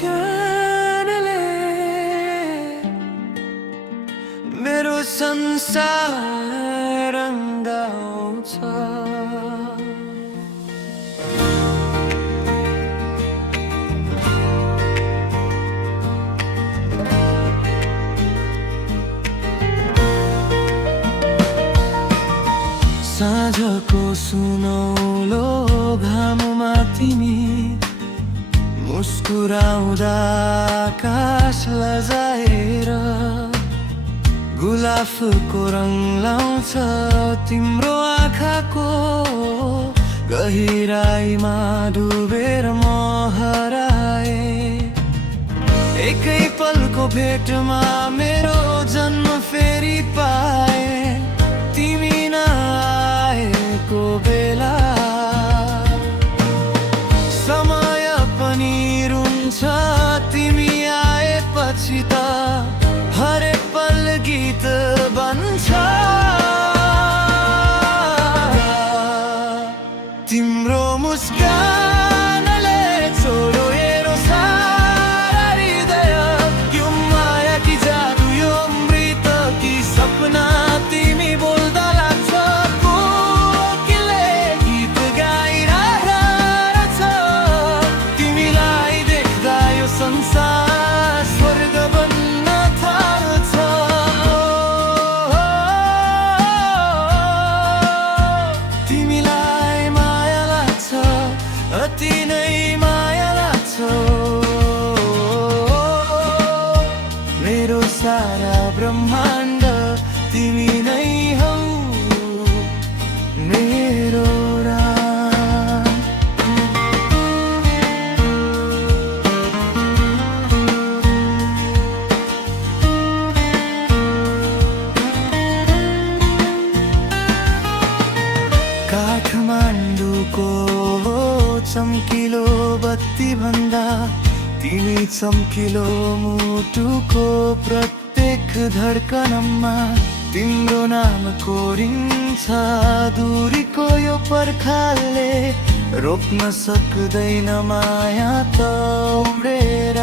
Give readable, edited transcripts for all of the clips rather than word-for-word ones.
मुस्कानले मेरो संसार रंगाउँछ। साँझको सुनौलो घाममा तिमी मुस्कुराउँदा आकाश लजाएर गुलाफको रङ लाउँछ तिम्रो आँखाको गहिराईमा डुबेर म हराए। एकै पलको भेटमा मेरो जन्म फेरि पाए तिमी नआएको बेला। समय पनि रुन्छ तिमी आएपछि त हरेक पल गीत बन्छ। तिम्रो मुस्कानले छोड्यो मेरो सारा हृदय। यो माया कि जादु यो अमृत कि सपना तिमी बोल्दा लाग्छ कोकिलले गीत गाइरहेछ। तिमीलाई देख्दा यो संसार स्वर्ग बन्न थाल्छ। तिमीलाई माया लाग्छ अति नै माया लाग्छ। मेरो सारा ब्रह्माण्ड तिमी नै हौ मेरो राम। काठमाडौँको चम्किलो बत्ती भन्दा तिमी चम्किलो मुटुको प्रत्येक धड्कनमा तिम्रो नाम कोरिन्छ। दूरीको यो पर्खालले रोक्न सक्दैन माया त उडेर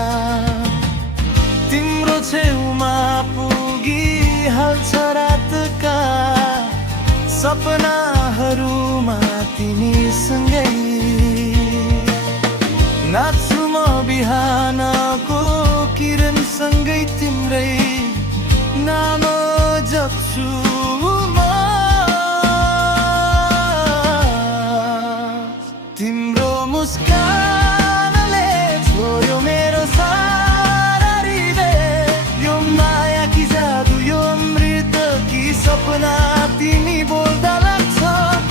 तिम्रो छेउमा पुगिहाल्छ रातका सपनाहरूमा तिमीसँगै नाच्छु म बिहानको किरणसँगै तिम्रै नाम जप्छु म। तिम्रो मुस्कानले छोड्यो मेरो सारा हृदय। यो माया कि जादु यो अमृत कि सपना तिमी बोल्दा लाग्छ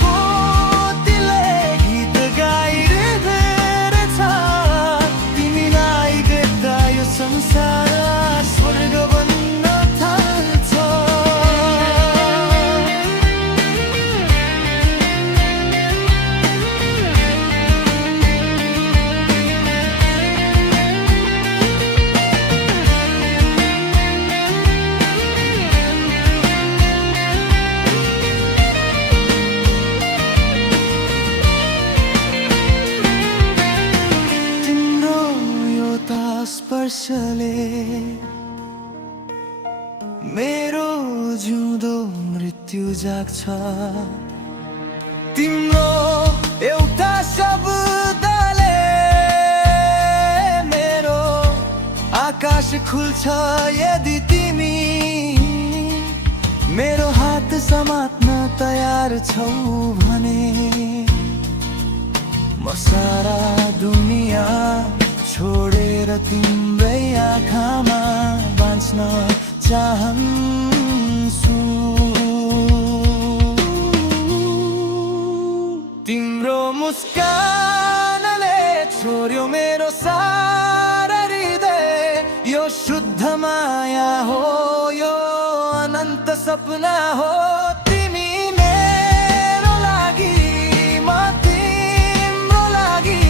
कोकिलले गीत गाइरहेछ। तिमीलाई देख्दा यो संसार स्वर्ग बन्न थाल्छ। तिम्रो यो त स्पर्शले मेरो जिउँदो मृत्यु जाग्छ। तिम्रो एउटा शब्दले मेरो आकाश खुल्छ। यदि तिमी मेरो हात समात्न तयार छौ भने म सारा दुनिया छोडेर तिम्रै आँखामा बाँच्न चाहन्छु। तिम्रो मुस्कानले छोड्यो मेरो सारा हृदय। यो शुद्ध माया हो यो अनन्त सपना हो। तिमी मेरो लागि म तिम्रो लागि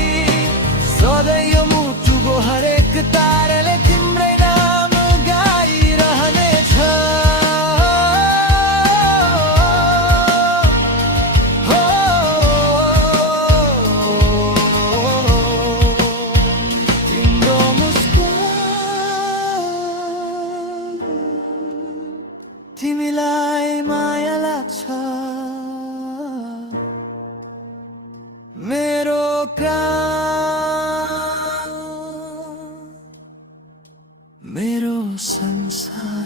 सधैँ यो मुटुको हरेक तारले तिम्रै नाम गाइरहनेछ। तिम्रो मुस्कान तिमीलाई माया लाग्छ मेरो प्राण मेरो संसार।